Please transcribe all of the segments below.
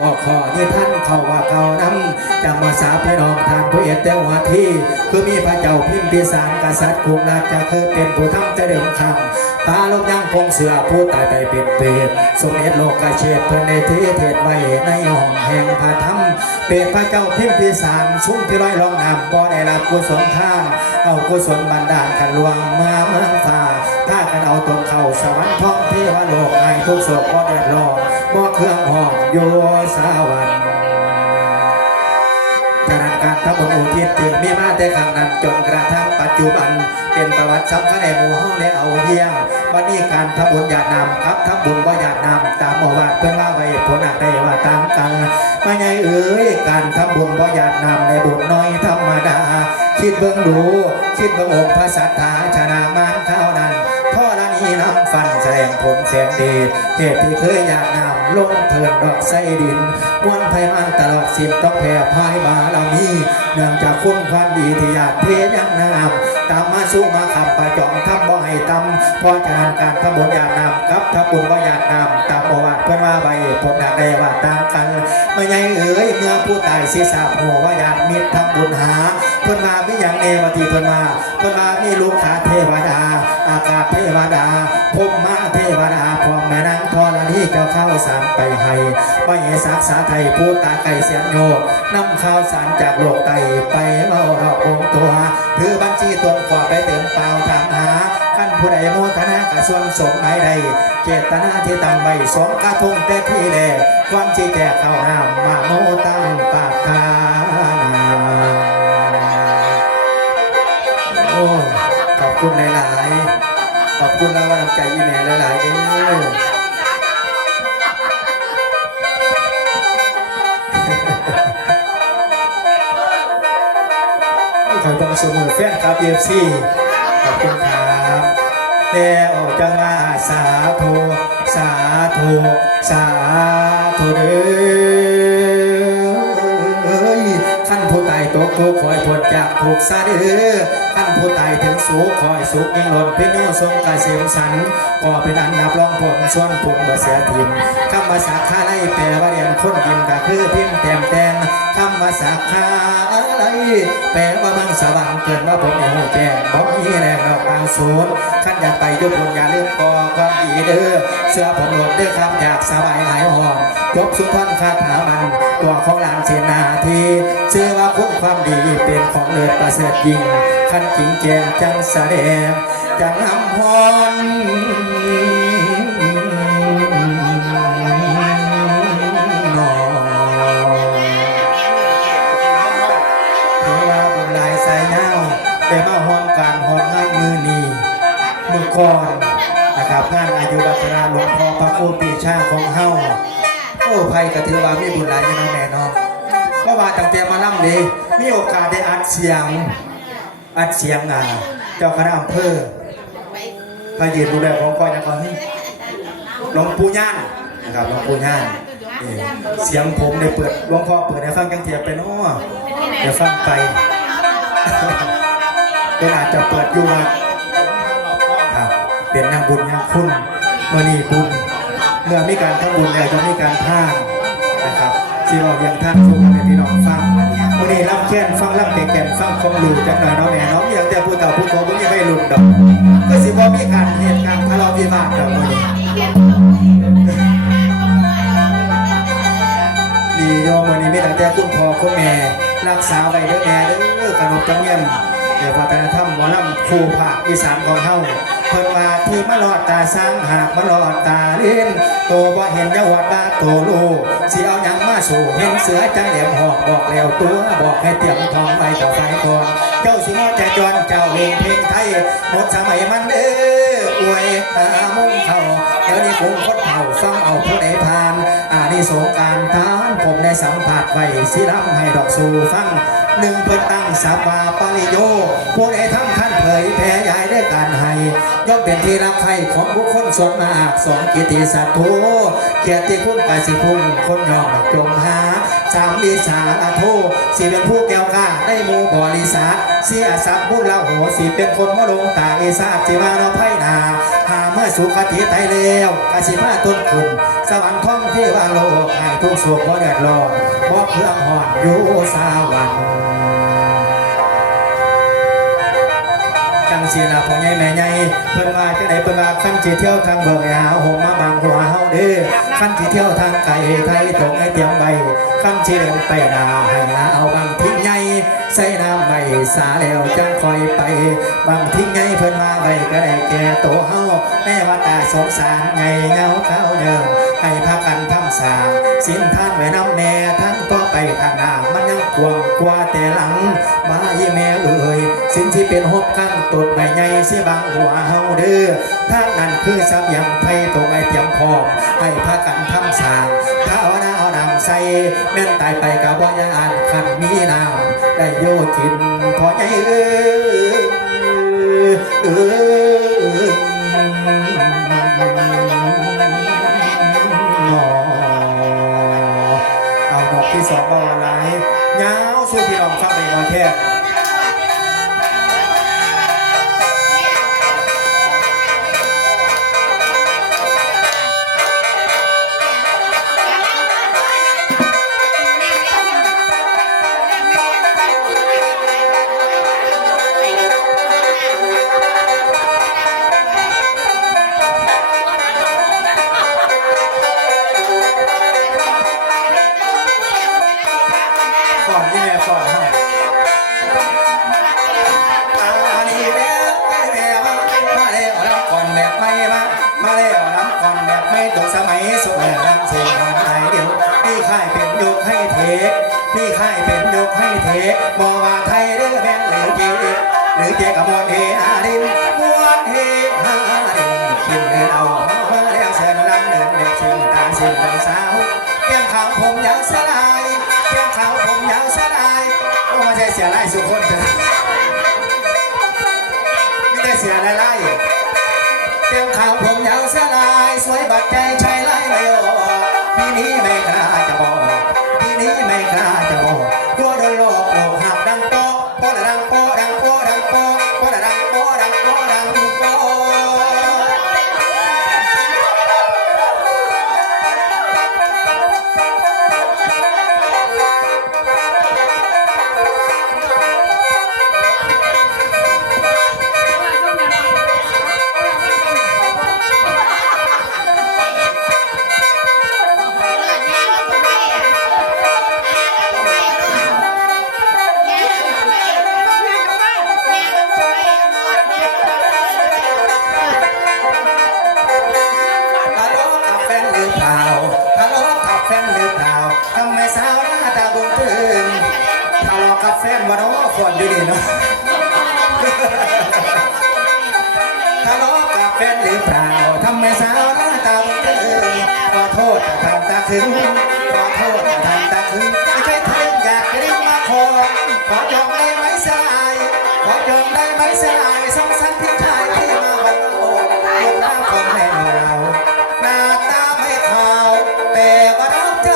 บอกขอที่ท่านเขาว่าเขานำจำมาสาพี่น้องทานผู้เอกแต่หัวที่คือมีพระเจ้าพิมพิสารกษัตริย์กรุงราชจะคือเป็นผู้ทำจะเดิมคำตาลบยังคงเสือผู้ตายไปเป็นเปรตสมเด็จโลกเชษเพื่อนในที่เทศไว้ในห้องแห่งพระธรรมเป็นพระเจ้าพิมพิสารซุ้มที่ร้อยรองนำบ่ได้รับกุศลทานเอากุศลบันดาลกันลวงเมืองฟ้าถ้ากันเอาตนเข้าสวรรค์ท้องเทวโลกให้ทุกโศกบ่เดือดร้อนบ่เครื่องหอมโยสวรรค์ขณะการทำบุญอุทิศถึงมีมาแต่ครั้งนั้นจนกระทั่งปัจจุบันเป็นประวัติสำคัญในหมู่ห้องในเอาเยี่ยงวันนี้การทำบุญญาตินำครับทำบุญว่าญาตินำตามอวาทเพื่อว่าไว้ผลอะไรว่าตามกันไม่ไงการทำบุญว่าญาตินำในบุญน้อยธรรมดาคิดเบื้องดูคิดเบื้ององค์พระสัทธาชนะมารเท่านั้นท่อละนี้น้ำฟันแสงผลแสงดีเทพที่เคยญาตินำลงเถิดดอกไส้ดินม้วนไพมันตลอดสิบต้องแผ่พายบารมีเนื่องจากคุณความดีที่ญาติเทยังนำตามมาสู้มาขับประจองทำบ่ให้ตำเพราะฉะนั้นการทำบุญญาตินำกับทำบุญว่าญาตินำตามประวัติเพื่อนว่าใบผลได้ว่าตามกันไม่ไงเมื่อผู้ตายศีรษะหัวว่าญาติมิตรทำบุญหาเพื่อนมาไม่อย่างเนวทีเพื่อนมามีลูกขาเทวดาอากาศเทวดาพมมาเทวดาพร้อมแม่นางทอละนี้เจ้าข้าวสารไปให้ไม่เหศักษาไทยผู้ตาไก่เสียงโยนำข้าวสารจากโลกไตไปเมาเราองตัวถือบัญชีตนขอไปเติมเปล่าทางหาขั้นผู้ใดโมทนากระส่วนสมหมายใดเจตนาที่ตั้งไว้สองกระทงแต่ที่แลความชี้แจกเข้าน้ำมาโมตั้งปากทาโอ้ขอบคุณหลายๆขอบคุณแล้วว่าน้ำใจอีแม่หลายๆขอบคุณสมุนแฟนครับUFCขอบคุณครับแล้วจังว่าสาธุสาธุสาธุเด้อขั้นผู้ตายตกทุกข์คอยพ้นจากทุกข์ซะเด้อขั้นผู้ตายถึงสุขคอยสุขยิ่งล้นพิโนทรงกเกษมสันก็เป็นอันดับรองผลส่วนผลบ่เสียทิมคำว่าสักขาไล่แปลว่าเรียนคนยิมก็คือพิมพ์แต้มแตงคำว่าสักขาไล่แปลว่ามังสว่างเกิดว่าผมหูแจ้งบอกมีแรงเรากลางศูนย์ขั้นอยากไปยุบผมอย่าลืมก่อความดีเด้อเสื้อผมหลดเด้อครับอยากสบายหายหอมยกสุนทรคาถามันตัวของหลานเสียนาทีเชื่อว่าคุณความดีเป็นของเลิศประเสริฐยิ่งขั้นจริงแจงจังแสดงจังนำพรได้มาห้องการห้องงานมือนีมือก่อนนะครับงานอายุวัฒนาหลวงพ่อพระครูปีชาของเฮาโอ้ภัยก็ถือว่ามีบุญหลายอย่างน้องแม่น้องเพราะว่าตั้งแต่มาล่ำเลยมีโอกาสได้อัดเสียงเจ้าคณะอำเภอพระยืนดูแลของก้อยนะครับหลวงปู่ย่านนะครับหลวงปู่ย่านเสียงผมได้เปิดหลวงพ่อเปิดให้ฟังจังเทียบไปเนาะเดี๋ยวฟังไปก็อาจจะเปิดอยู่ว่าเป็นนางบุญนางคุณเมื่อนี้บุญเมื่อมีการทำบุญแล้วจะมีการท่านนะครับที่เรายังท่านชมในพี่น้องฟังวันนี้รับแค้นฟังรับแก่นฟังคงหลุดจากหน่อยน้องแม่น้องอย่างแต่ผู้เต่าผู้โตผู้ยังไม่หลุดดอกก็สิว่ามีการเหตุการณ์ทะเลาะวิวาทดอกวันนี้ดีโยมวันนี้ไม่ตั้งแต่คุณพ่อคุณแม่รักษาไว้เด้อแม่เด้อขนมจังเงี้ยวัฒนธรรมหมอลำคู่ภาคอีสานของเฮาเพิ่นว่าที่มาลอดตาสร้างหากมาลอดตาเล่นโตว่าเห็นยวัดบ้าโตลูสิเอาหยังมาสู่เห็นเสือจังแหลมหอกบอกแล้วตัวบอกให้เตรียมทองไปกับไฟก่อนเจ้าสิงห์ใจจรเจ้าเล่นเพลงไทยหมดสมัยมันเด้ออวยตามุ่งเขาเดี๋ยวนี้คงคดเข่าฟังเอาผู้ใดผ่านนิสงการทานผมได้สัมผัสไว้สิรำให้ดอกสู่ฟังหนึ่งเพื่อตั้งสับวาปริโยผู้ใดทำท่านเผยแผ่ยายได้การให้ย่อมเป็นที่รักใคร่ของบุคคลส่วนมากสองกิติศัตรูเกียรติคุณกสิพุ่งคนยอมจงหาสามวิสาโทสิเป็นผู้แก้วกล้าได้มูบริษัทเสียทรัพย์บุญละโหสิเป็นคนมะลงตาเอซาจิวาเราไพ่นา หาเมื่อสุขติไตแล้วกสิมาต้นคุณ สวรรค์ท่องเทวโลกให้ทุกสุขบ่เดือดร้อนบ่เครื่องหอนอยู่สวรรค์จังสีลาพ่อใหญ่แม่ใหญ่เพิ่นว่าจังไดเพิ่นว่าคันสิเที่ยวทางเบิกหาหงมาบังหัวเฮาเด้อคันสิเที่ยวทางไกลไทยตรงให้เตรียมใบคันสิเดินไปดาให้หาเอาบางทิ้งใหญ่ใส่น้ำใบสาแล้วจังคอยไปบางทิ้งใหญ่เพิ่นว่าไว้ก็ได้แก่ตัวเฮาแม่ว่าตาสงสารไงเงาเขาเดิมให้พากันทำสางสินท่านไว้น้ำแน่ท่านก็ไปทางหน้ามันยังกวงกว่าแต่หลังมาอีแม่เอ่ยสิ่งที่เป็นหบข้างตดใบใหญ่เสียบางหัวเฮาเด้อท่านนั้นคือสับยังไทยตรงไอเตรียมพร้อมให้พากันทำสางถ้าเอาหน้าเอาน้ำใส่แม่นตายไปกับว่ายานขันมีน้ำได้โยกินพอใหญ่เอาดอกที่สองบอลไลยาวสู้พี่น้องฟังไปมาแค่ก่อนที่แม่ก่อนให้อันนี้แม่มาเลยเอาน้ำก่อนแบบไม่มาเลยเอาน้ำก่อนแบบไม่ตกสมัยสุดแม่รำเสียงไทยเดียวพี่ค่ายเป็นยกให้เทพี่ค่ายเป็นยกให้เทบอกว่าไทยหรือแม่หรือเจกับมวลเฮอาดินมวลเฮอาดินกินเดินเอามาแล้วเส้นลำเดินเด็กชิงตาชิงเป็นสาวเพียงขาวผมยาวสลายเพียงขาวผมยาวสลายโอ้ไม่ใช่เสียไล่สุขคนเลยไม่ได้เสียไล่เพียงขาวผมยาวสลายสวยบัดใจชายไล่ไม่ออกพี่นี้ไม่กล้าจะบอกพี่นี้ไม่กล้าจะบอกกลัวโดนหลอกหลอกหักดังโป๊ะโป๊ะดังโป๊ะดังโป๊ะดังโป๊ะโป๊ะดังโป๊ะดังโป๊ะดังโป๊ะทำไมสาวหน้าตาบุญถึงทะเลาะกับแฟนว่าน้องฝนอยู่ดีเนาะทะเลาะกับแฟนหรือเปล่าทำไมสาวหน้าตาบุญถึงขอโทษทำตาถึงขอโทษทำตาถึงไม่ใช่ทะลึ่งอยากจะเรียกมาขอยอมได้ไหมสลายขอยอมได้ไหมสลายสงสารพี่ชายที่มาวันโอ้ลูกน้ำของแม่เราหน้าตาไม่ขาวแต่ก็รักใจ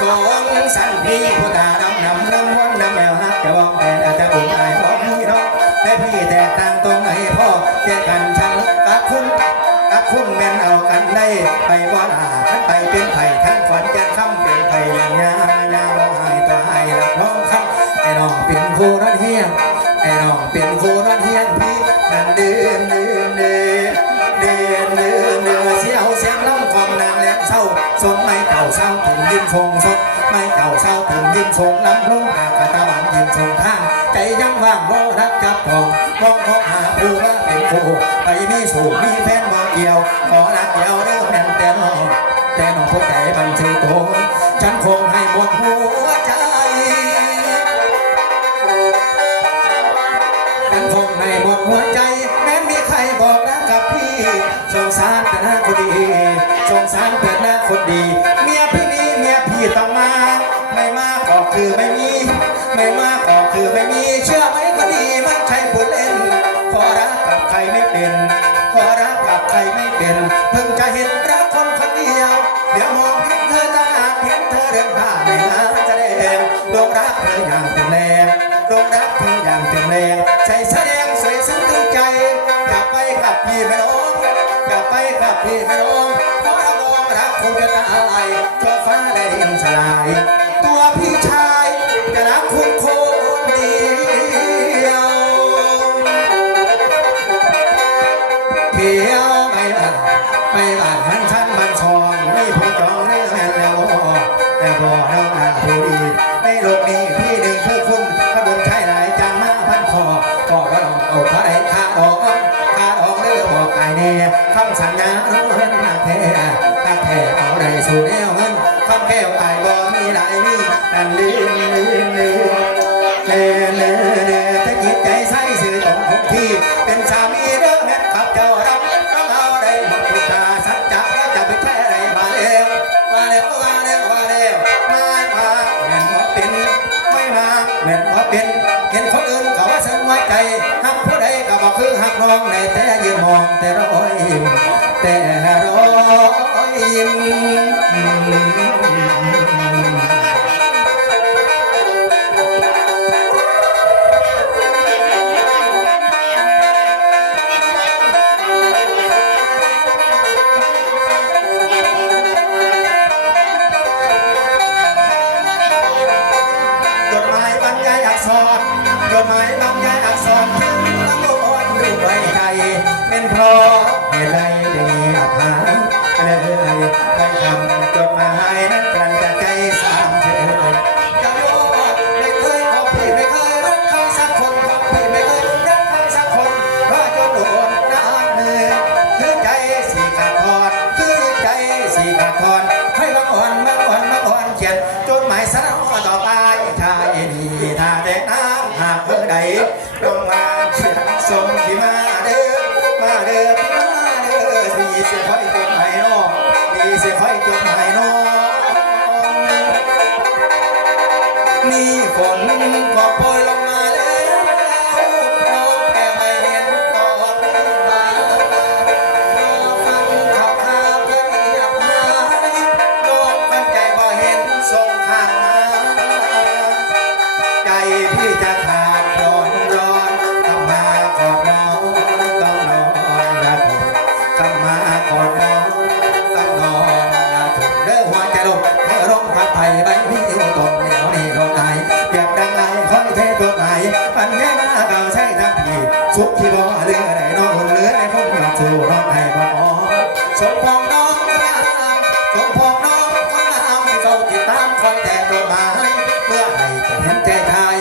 จงสันพี่ผู้ตาดำน้ำน้ำวนน้ำแมวฮักจะวองแต่อาจจะบุญไอ้พ่อพี่น้องแต่พี่แตกต่างตรงไหนพ่อแยกกันฉันกับคุณแม่นเอากันได้ไปบ่หน้าท่านไปเป็นไผ่ท่านขวัญแก่คำเป็นไผ่อย่างยาวหายตัวหายหลับน้องคำไอ้น้องเป็นครูนัดเฮียงไอ้น้องเป็นครูนัดเฮียงพี่นั่นเดินเสียวเสียงล้ำความนางแหลมเศร้าสนไม่เก่าเศร้าถึงยิ้มฟงสดไม่เก่าเศร้าถึงยิ้มฟงน้ำลงหากตะวันยิ้มฟงทางใจยังว่างโลรักจับปองมองพบหาผู้ว่าเป็นคู่ไปมีสู่มีแฟนมาเกี่ยวขอรักเดียวเริ่มแน่นแต่น้องพบใจบันชื่อโตฉันคงให้หมดหัวใจฉันคงให้หมดหัวใจแม้มีใครบอกรักกับพี่สงสารแต่หน้าคนดีสงสารแต่หน้าคนดีเมียพี่นี้เมียพี่ต้องมาไม่มาก็คือไม่มีไม่มาก็คือไม่มีเชื่อไหมก็ดีมันใช่ผู้เล่นขอรักกับใครไม่เป็นขอรักกับใครไม่เป็นเพิ่งจะเห็นรักคนคนเดียวเดี๋ยวมองเห็นเธอตาเห็นเธอเดินผ่านในงานแสดงดวงรักเธออย่างเป็นแรงดวงรัก เธออย่างเต็มแรงใจแสดงสวยซึ้งถึงใจอย่าไปกับพี่แม่น้องอย่าไปกับพี่แม่น้องเพราะเราลองรักคงจะตายทั่วฟ้าและดินสลายตัวพี่ชายจะรักคุณคนเดียวเที่ยวไม่บ้านฉันมันชองมีผู้จองได้แม่แล้วแต่บ่เราหน้าผู้ดีในโลกนี้พี่หนึ่งคือคุณขบวนชายหลายจางมาพันคอก็เราเอาพระใดขาดอกเลือบอกไก่แน่คำสัญญาน้องเห็นหน้าแท้เอาได้สู่แนวเงินคำแก้วไก่บ่มีหลายมีนั่นลืมถ้าจิตใจใส่สื่อตรงทุกที่เป็นสามีเรื่องนั้นขับเจ้ารับต้องเอาได้พุทธาสัจจะแล้วจะไปแค่ไรมาเร็วแม่นว่าเป็นไม่มาแม่นว่าเป็นเห็นคนอื่นเขาว่าฉันไว้ใจหักผู้ใดก็บอกคือหักน้องในแต่ยืนมองแต่รอยยิ้มจดหมายบรรยายอักษรถึงละมุนด้วยไว้ใจเป็นเพราะเหตุใดได้อภาเลยไปทำจดหมายนั้นกลั่นจากใจสามเฉยจะรู้ว่าไม่เคยของพี่ไม่เคยรักใครสักคนของพี่ไม่เคยรักใครสักคนเพราะจนโดนน้ำเนื้อคือใจสีขาดทอนให้บางอ่อนเขียนจดหมายสนองต่อไปชายนี่ถ้าแต่น้ำหากเมื่อใดลงมาเขียนส่งที่มาเด้อมีเสียค่อยจดหมายน้องมีฝนก็โปรยลงมาแล้วน้องแค่ไม่เห็นตอนมาฟังข่าวเพื่อเงียบหายน้องฟังใจบ่เห็นส่งข้างมาใจพี่จะขาดร้อนทำมาก่อนน้องต้องนอนละทนทำมาก่อนน้องต้องนอนละทนเด้อหัวใจลงให้ร้องพัดไปใบพี่ตนเหนียวนี่ก็ตายเปียกดังไงคอยเทตัวไหนปัญญามาเก่าใช่ทั้งทีสุขที่บ่เรื่องอะไรน้องเหลือในคนหลับสู่น้องให้บ่สมพองน้องคนงามเจ้าติดตามคอยแต่ตัวหมายเมื่อไหร่จะเห็นใจไทย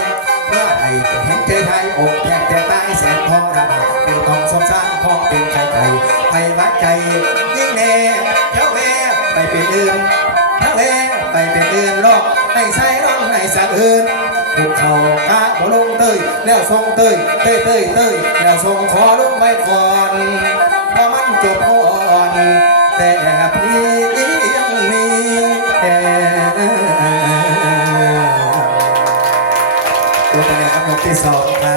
อกแทบจะตายแสนพองระบาดเดี๋ยวต้องสงสารพองเป็นไข่ไปวัดใจยิ่งแน่เท้าแวไปเป็นอื่นหรอกในใส่ร้องในสะอื่นถูกเขาพาขอลงเตยแล้วทรงเตยแล้วทรงขอลงไว้ก่อนเพราะมันจบก่อนแต่พี่ยังมีตัวแทนครับยกที่สองครับ